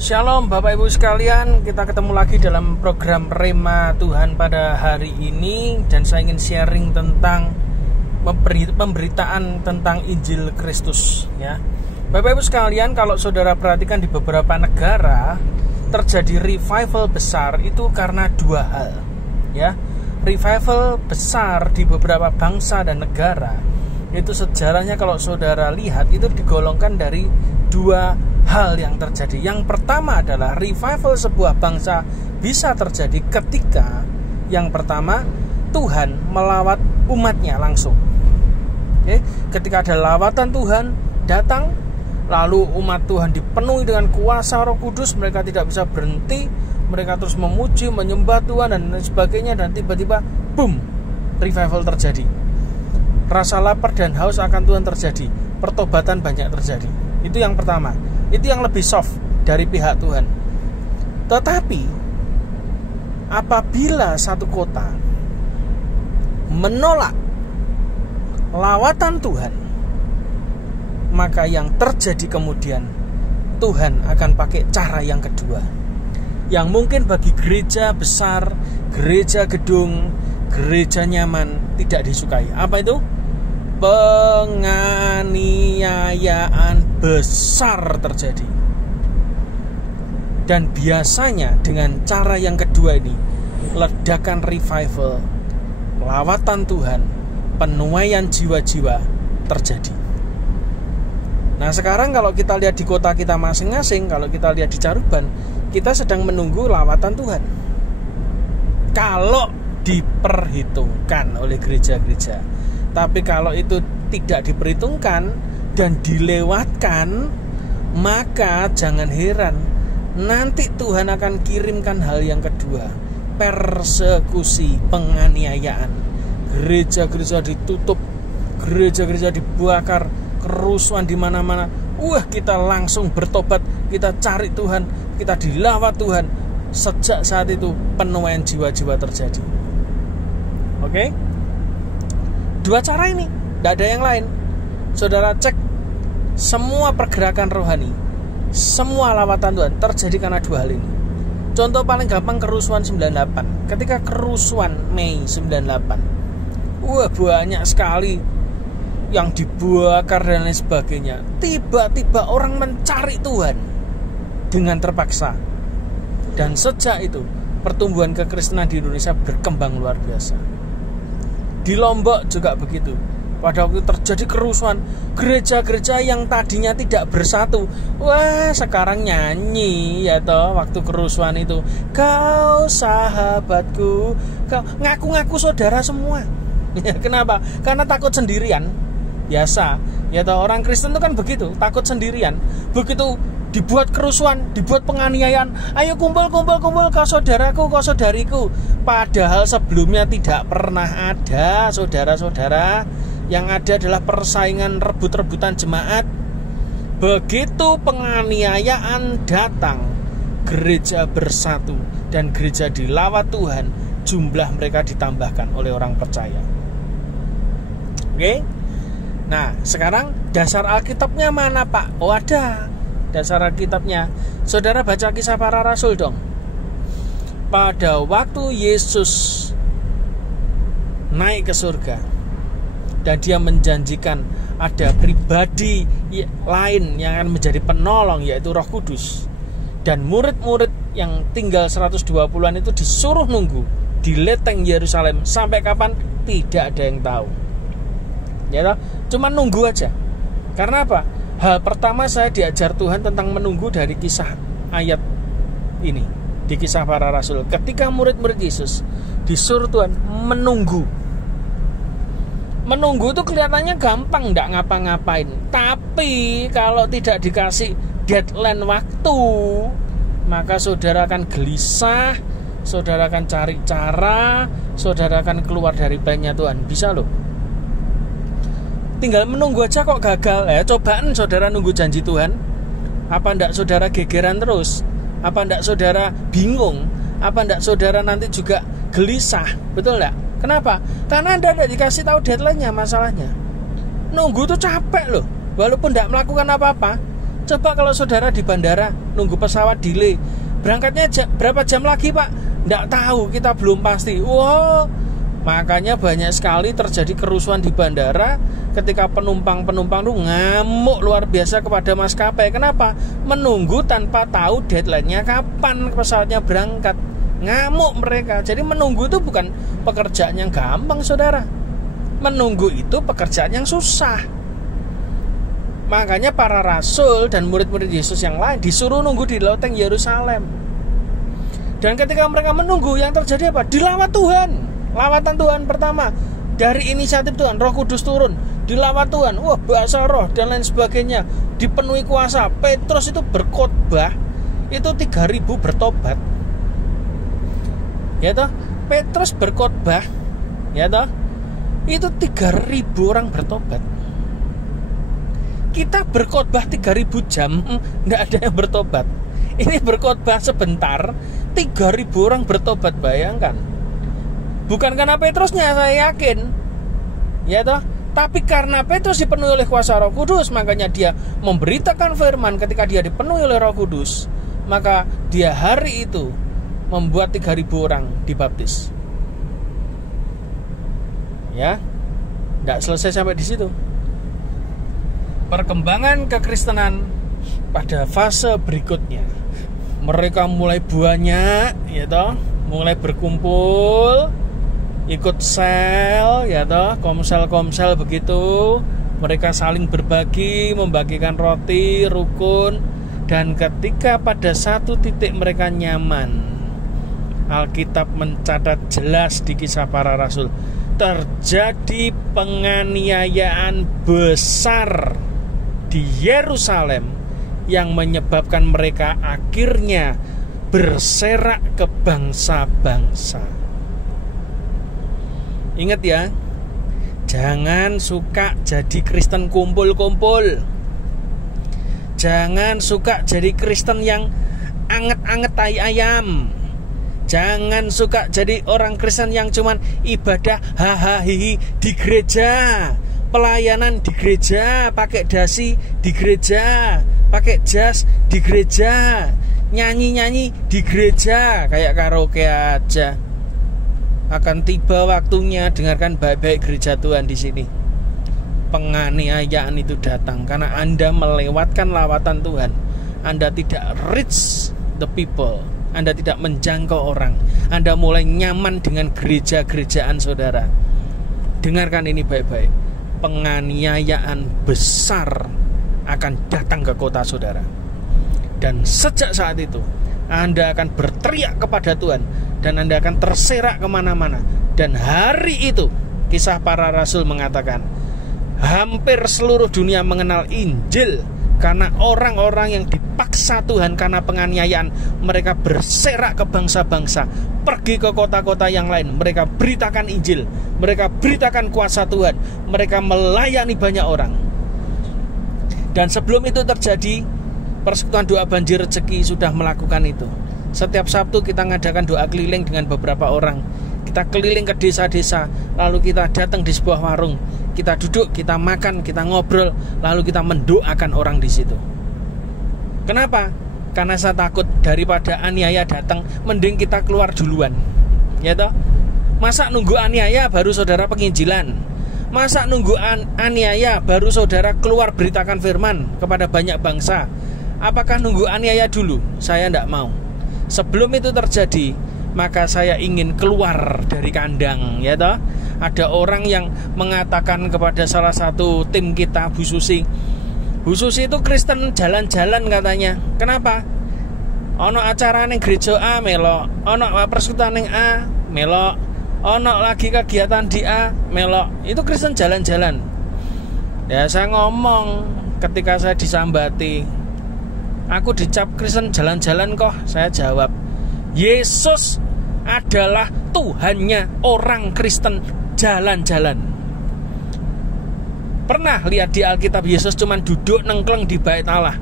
Shalom Bapak Ibu sekalian, kita ketemu lagi dalam program Rema Tuhan pada hari ini. Dan saya ingin sharing tentang pemberitaan tentang Injil Kristus ya. Bapak Ibu sekalian, kalau saudara perhatikan di beberapa negara terjadi revival besar itu karena dua hal ya. Revival besar di beberapa bangsa dan negara itu sejarahnya kalau saudara lihat itu digolongkan dari dua hal yang terjadi. Yang pertama adalah revival sebuah bangsa bisa terjadi ketika yang pertama Tuhan melawat umatnya langsung. Ketika ada lawatan Tuhan datang, lalu umat Tuhan dipenuhi dengan kuasa Roh Kudus, mereka tidak bisa berhenti, mereka terus memuji, menyembah Tuhan dan sebagainya, dan tiba-tiba boom, revival terjadi. Rasa lapar dan haus akan Tuhan terjadi, pertobatan banyak terjadi. Itu yang pertama. Itu yang lebih soft dari pihak Tuhan. Tetapi apabila satu kota menolak lawatan Tuhan, maka yang terjadi kemudian Tuhan akan pakai cara yang kedua, yang mungkin bagi gereja besar, gereja gedung, gereja nyaman tidak disukai. Apa itu? Penganiayaan besar terjadi. Dan biasanya dengan cara yang kedua ini, ledakan revival, lawatan Tuhan, penuaian jiwa-jiwa terjadi. Nah sekarang kalau kita lihat di kota kita masing-masing, kalau kita lihat di Caruban, kita sedang menunggu lawatan Tuhan. Kalau diperhitungkan oleh gereja-gereja. Tapi kalau itu tidak diperhitungkan dan dilewatkan, maka jangan heran nanti Tuhan akan kirimkan hal yang kedua, persekusi, penganiayaan. Gereja-gereja ditutup, gereja-gereja dibakar, kerusuhan di mana-mana. Kita langsung bertobat, kita cari Tuhan, kita dilawat Tuhan. Sejak saat itu penuaian jiwa-jiwa terjadi. Oke? Dua cara ini, tidak ada yang lain. Saudara cek semua pergerakan rohani, semua lawatan Tuhan terjadi karena dua hal ini. Contoh paling gampang, kerusuhan 98. Ketika kerusuhan Mei 98, banyak sekali yang dibakar dan lain sebagainya. Tiba-tiba orang mencari Tuhan dengan terpaksa. Dan sejak itu pertumbuhan kekristenan di Indonesia berkembang luar biasa. Di Lombok juga begitu. Pada waktu terjadi kerusuhan, gereja-gereja yang tadinya tidak bersatu, sekarang nyanyi ya toh waktu kerusuhan itu. Kau sahabatku, kau ngaku-ngaku saudara semua. Kenapa? Karena takut sendirian. Biasa ya toh, orang Kristen itu kan begitu, takut sendirian. Begitu dibuat kerusuhan, dibuat penganiayaan, ayo kumpul kau saudaraku, kau saudariku. Padahal sebelumnya tidak pernah ada, saudara-saudara. Yang ada adalah persaingan rebut-rebutan jemaat. Begitu penganiayaan datang, gereja bersatu dan gereja dilawat Tuhan, jumlah mereka ditambahkan oleh orang percaya. Oke? Nah, sekarang dasar Alkitabnya mana, Pak? Ada dasar Alkitabnya. Saudara baca Kisah Para Rasul dong. Pada waktu Yesus naik ke surga dan dia menjanjikan ada pribadi lain yang akan menjadi penolong, yaitu Roh Kudus. Dan murid-murid yang tinggal 120-an itu disuruh nunggu di leteng Yerusalem sampai kapan? Tidak ada yang tahu. Ya toh? Cuma nunggu aja. Karena apa? Hal pertama saya diajar Tuhan tentang menunggu dari kisah ayat ini di Kisah Para Rasul. Ketika murid-murid Yesus disuruh Tuhan menunggu. Menunggu itu kelihatannya gampang, tidak ngapa-ngapain. Tapi kalau tidak dikasih deadline waktu, maka saudara akan gelisah, saudara akan cari cara, saudara akan keluar dari plan-nya Tuhan. Bisa loh. Tinggal menunggu aja kok gagal. Cobaan saudara nunggu janji Tuhan. Apa ndak saudara gegeran terus? Apa ndak saudara bingung? Apa ndak saudara nanti juga gelisah? Betul ndak? Kenapa? Karena Anda tidak dikasih tahu deadline-nya masalahnya. Nunggu tuh capek loh. Walaupun ndak melakukan apa-apa, Coba kalau saudara di bandara nunggu pesawat delay, berangkatnya berapa jam lagi Pak? Nggak tahu, kita belum pasti. Wow, makanya banyak sekali terjadi kerusuhan di bandara ketika penumpang-penumpang tuh ngamuk luar biasa kepada maskapai. Kenapa? Menunggu tanpa tahu deadline-nya kapan pesawatnya berangkat. Ngamuk mereka. Jadi menunggu itu bukan pekerjaan yang gampang, saudara. Menunggu itu pekerjaan yang susah. Makanya para rasul dan murid-murid Yesus yang lain disuruh nunggu di loteng Yerusalem. Dan ketika mereka menunggu, yang terjadi apa? Dilawat Tuhan. Lawatan Tuhan pertama dari inisiatif Tuhan, Roh Kudus turun, dilawat Tuhan. Wah, bahasa roh dan lain sebagainya, dipenuhi kuasa. Petrus itu berkhotbah, itu 3.000 bertobat. Ya toh? Petrus berkhotbah, ya toh? Itu 3.000 orang bertobat. Kita berkhotbah 3.000 jam, enggak ada yang bertobat. Ini berkhotbah sebentar, 3.000 orang bertobat, bayangkan. Bukan karena Petrusnya, saya yakin, ya toh, tapi karena Petrus dipenuhi oleh kuasa Roh Kudus, makanya dia memberitakan firman. Ketika dia dipenuhi oleh Roh Kudus, maka dia hari itu membuat 3.000 orang dibaptis. Ya, tidak selesai sampai di situ. Perkembangan kekristenan pada fase berikutnya, mereka mulai banyak, ya toh, mulai berkumpul, ikut sel, ya toh, komsel begitu. Mereka saling berbagi, membagikan roti, rukun. Dan ketika pada satu titik mereka nyaman, Alkitab mencatat jelas di Kisah Para Rasul, terjadi penganiayaan besar di Yerusalem yang menyebabkan mereka akhirnya berserak ke bangsa-bangsa. Ingat ya, jangan suka jadi Kristen kumpul-kumpul. Jangan suka jadi Kristen yang anget-anget tai ayam. Jangan suka jadi orang Kristen yang cuman ibadah hahaha di gereja, pelayanan di gereja, pakai dasi di gereja, pakai jas di gereja, nyanyi-nyanyi di gereja, kayak karaoke aja. Akan tiba waktunya, dengarkan baik-baik gereja Tuhan di sini. Penganiayaan itu datang karena Anda melewatkan lawatan Tuhan. Anda tidak reach the people. Anda tidak menjangkau orang. Anda mulai nyaman dengan gereja-gerejaan saudara. Dengarkan ini baik-baik. Penganiayaan besar akan datang ke kota saudara. Dan sejak saat itu Anda akan berteriak kepada Tuhan, dan Anda akan terserak kemana-mana. Dan hari itu Kisah Para Rasul mengatakan, hampir seluruh dunia mengenal Injil karena orang-orang yang dipaksa Tuhan karena penganiayaan. Mereka berserak ke bangsa-bangsa, pergi ke kota-kota yang lain. Mereka beritakan Injil, mereka beritakan kuasa Tuhan, mereka melayani banyak orang. Dan sebelum itu terjadi, Persekutuan Doa Banjir Rezeki sudah melakukan itu. Setiap Sabtu kita ngadakan doa keliling dengan beberapa orang. Kita keliling ke desa-desa, lalu kita datang di sebuah warung. Kita duduk, kita makan, kita ngobrol, lalu kita mendoakan orang di situ. Kenapa? Karena saya takut daripada aniaya datang, mending kita keluar duluan. Ya toh? Masa nunggu aniaya baru saudara penginjilan? Masa nunggu aniaya baru saudara keluar beritakan firman kepada banyak bangsa? Apakah nunggu aniaya dulu? Saya tidak mau. Sebelum itu terjadi, maka saya ingin keluar dari kandang, ya toh. Ada orang yang mengatakan kepada salah satu tim kita, Bu Susi itu Kristen jalan-jalan katanya. Kenapa? Ono acara ning gereja A melok, ono persekutuan ning A melok, ono lagi kegiatan di A melok. Itu Kristen jalan-jalan. Ya, saya ngomong ketika saya disambati, aku dicap Kristen jalan-jalan kok. Saya jawab, Yesus adalah Tuhannya orang Kristen jalan-jalan. Pernah lihat di Alkitab Yesus cuman duduk nengkleng di bait Allah,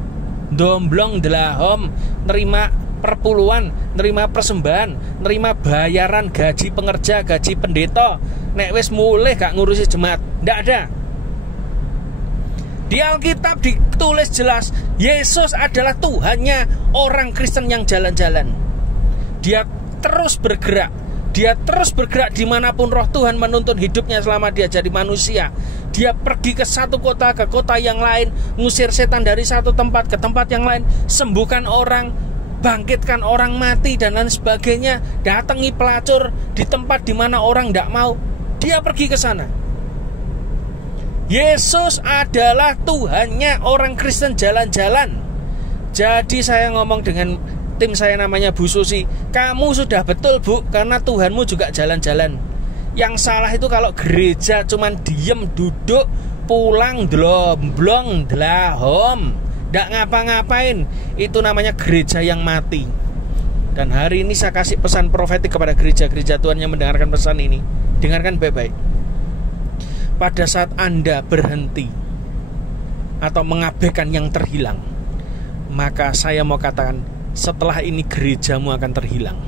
domblong delahom, nerima perpuluhan, nerima persembahan, nerima bayaran gaji pengerja, gaji pendeta, nek wis mulih gak ngurusi jemaat. Ndak ada. Di Alkitab ditulis jelas, Yesus adalah Tuhannya orang Kristen yang jalan-jalan. Dia terus bergerak. Dia terus bergerak dimanapun roh Tuhan menuntun hidupnya selama dia jadi manusia. Dia pergi ke satu kota, ke kota yang lain, ngusir setan dari satu tempat ke tempat yang lain, sembuhkan orang, bangkitkan orang mati dan lain sebagainya, datangi pelacur di tempat di mana orang tidak mau. Dia pergi ke sana. Yesus adalah Tuhannya orang Kristen jalan-jalan. Jadi saya ngomong dengan tim saya namanya Bu Susi, kamu sudah betul Bu, karena Tuhanmu juga jalan-jalan. Yang salah itu kalau gereja cuman diem, duduk, pulang, blong, delahom, nggak ngapa-ngapain. Itu namanya gereja yang mati. Dan hari ini saya kasih pesan profetik kepada gereja-gereja Tuhan yang mendengarkan pesan ini. Dengarkan baik-baik. Pada saat Anda berhenti atau mengabaikan yang terhilang, maka saya mau katakan, setelah ini gerejamu akan terhilang.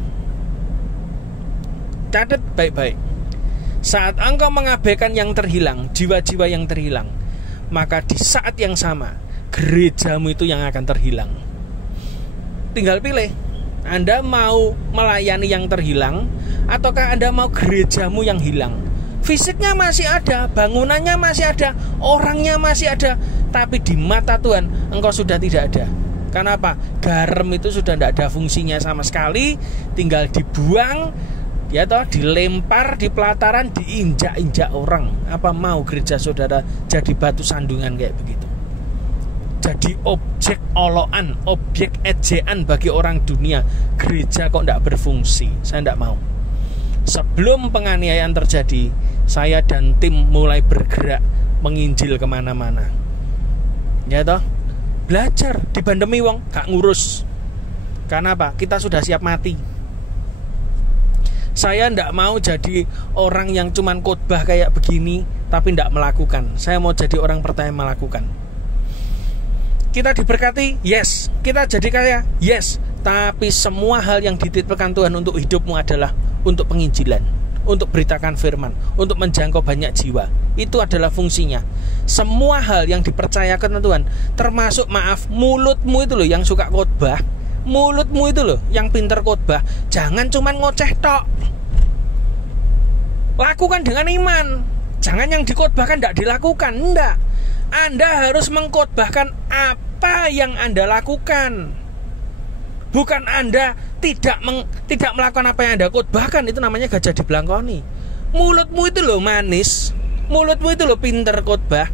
Catat baik-baik. Saat engkau mengabaikan yang terhilang, jiwa-jiwa yang terhilang, maka di saat yang sama gerejamu itu yang akan terhilang. Tinggal pilih, Anda mau melayani yang terhilang, ataukah Anda mau gerejamu yang hilang. Fisiknya masih ada, bangunannya masih ada, orangnya masih ada, tapi di mata Tuhan engkau sudah tidak ada. Kenapa? Garam itu sudah tidak ada fungsinya sama sekali, tinggal dibuang, ya toh, dilempar di pelataran, diinjak-injak orang. Apa mau gereja saudara jadi batu sandungan kayak begitu? Jadi objek olokan, objek ejaan bagi orang dunia. Gereja kok tidak berfungsi? Saya tidak mau. Sebelum penganiayaan terjadi, saya dan tim mulai bergerak menginjil kemana-mana. Ya toh, belajar dibandemi wong gak ngurus. Karena apa? Kita sudah siap mati. Saya ndak mau jadi orang yang cuman khotbah kayak begini tapi ndak melakukan. Saya mau jadi orang pertama yang melakukan. Kita diberkati, yes. Kita jadi kaya, yes. Tapi semua hal yang dititipkan Tuhan untuk hidupmu adalah untuk penginjilan, untuk beritakan firman, untuk menjangkau banyak jiwa. Itu adalah fungsinya. Semua hal yang dipercayakan Tuhan, termasuk mulutmu itu loh yang suka khotbah, mulutmu itu loh yang pinter khotbah, jangan cuman ngoceh tok. Lakukan dengan iman. Jangan yang dikhotbahkan tidak dilakukan. Enggak. Anda harus mengkhotbahkan apa yang Anda lakukan. Bukan Anda tidak melakukan apa yang Anda khotbahkan. Itu namanya gajah dibelangkoni. Mulutmu itu loh manis, mulutmu itu loh pinter khotbah.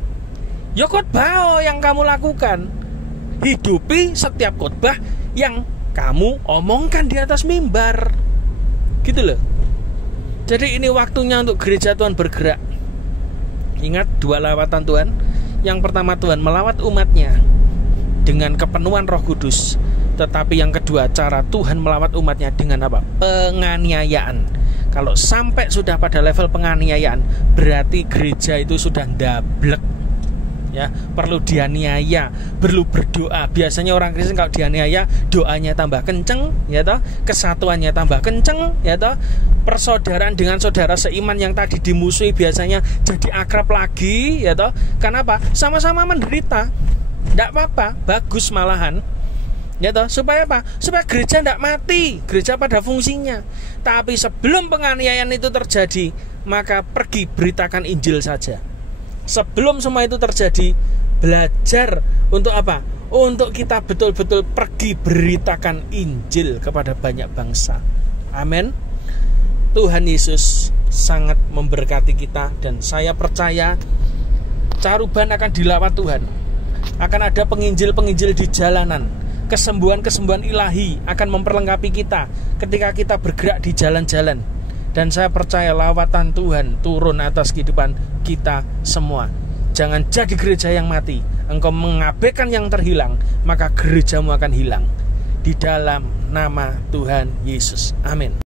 Ya khotbah yang kamu lakukan. Hidupi setiap khotbah yang kamu omongkan di atas mimbar. Gitu loh. Jadi ini waktunya untuk gereja Tuhan bergerak. Ingat 2 lawatan Tuhan. Yang pertama, Tuhan melawat umatnya dengan kepenuhan Roh Kudus. Tetapi yang kedua, cara Tuhan melawat umatnya dengan apa? Penganiayaan. Kalau sampai sudah pada level penganiayaan, berarti gereja itu sudah ndablek. Ya, perlu dianiaya, perlu berdoa. Biasanya orang Kristen kalau dianiaya, doanya tambah kenceng, ya toh, kesatuannya tambah kenceng, ya toh, persaudaraan dengan saudara seiman yang tadi dimusuhi biasanya jadi akrab lagi, ya toh. Kenapa? Sama-sama menderita. Tidak apa-apa, bagus malahan. Ya toh, supaya apa? Supaya gereja tidak mati, gereja pada fungsinya. Tapi sebelum penganiayaan itu terjadi, maka pergi beritakan Injil saja. Sebelum semua itu terjadi, belajar untuk apa? Untuk kita betul-betul pergi beritakan Injil kepada banyak bangsa. Amin. Tuhan Yesus sangat memberkati kita. Dan saya percaya Caruban akan dilawat Tuhan. Akan ada penginjil-penginjil di jalanan. Kesembuhan-kesembuhan ilahi akan memperlengkapi kita ketika kita bergerak di jalan-jalan. Dan saya percaya lawatan Tuhan turun atas kehidupan kita semua. Jangan jadi gereja yang mati. Engkau mengabaikan yang terhilang, maka gerejamu akan hilang. Di dalam nama Tuhan Yesus. Amin.